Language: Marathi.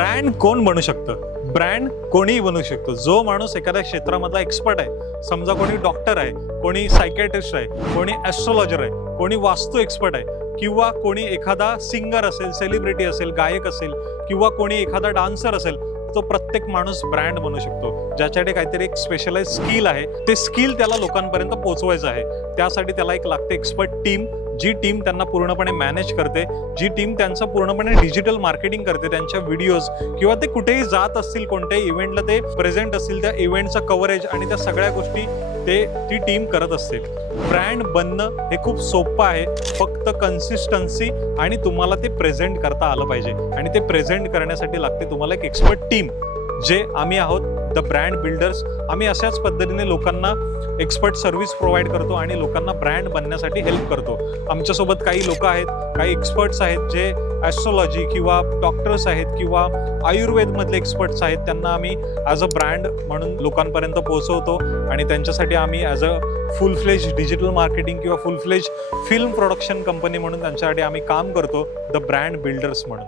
ब्रँड कोण बनू शकतं? ब्रँड कोणीही बनू शकतो. जो माणूस एखाद्या क्षेत्रामधला एक्सपर्ट आहे, समजा कोणी डॉक्टर आहे, कोणी सायकॅट्रिस्ट आहे, कोणी ॲस्ट्रॉलॉजर आहे, कोणी वास्तू एक्सपर्ट आहे, किंवा कोणी एखादा सिंगर असेल, सेलिब्रिटी असेल, गायक असेल, किंवा कोणी एखादा डान्सर असेल, तो प्रत्येक माणूस ब्रँड बनू शकतो. ज्याच्याकडे काहीतरी एक स्पेशलाइज स्किल आहे, ते स्किल त्याला लोकांपर्यंत पोहोचवायचं आहे. त्यासाठी त्याला एक लागते एक्सपर्ट टीम, जी टीम त्यांना पूर्णपणे मॅनेज करते, जी टीम त्यांचं पूर्णपणे डिजिटल मार्केटिंग करते. त्यांच्या व्हिडिओज किंवा ते कुठेही जात असतील, कोणत्याही इव्हेंटला ते प्रेझेंट असतील, त्या इव्हेंटचं कव्हरेज आणि त्या सगळ्या गोष्टी ती टीम करत असते. ब्रँड बनणं हे खूप सोपं आहे. फक्त कन्सिस्टन्सी आणि तुम्हाला ते प्रेझेंट करता आलं पाहिजे. आणि ते प्रेझेंट करण्यासाठी लागते तुम्हाला एक एक्सपर्ट टीम, जे आम्ही आहोत द ब्रँड बिल्डर्स. आम्ही अशाच पद्धतीने लोकांना एक्सपर्ट सर्व्हिस प्रोव्हाइड करतो आणि लोकांना ब्रँड बनण्यासाठी हेल्प करतो. आमच्यासोबत काही लोक आहेत, काही एक्सपर्ट्स आहेत, जे ॲस्ट्रॉलॉजी किंवा डॉक्टर्स आहेत किंवा आयुर्वेदमधले एक्सपर्ट्स आहेत. त्यांना आम्ही ॲज अ ब्रँड म्हणून लोकांपर्यंत पोहोचवतो आणि त्यांच्यासाठी आम्ही ॲज अ फुल फ्लेज डिजिटल मार्केटिंग किंवा फुल फ्लेज फिल्म प्रोडक्शन कंपनी म्हणून त्यांच्यासाठी आम्ही काम करतो, द ब्रँड बिल्डर्स म्हणून.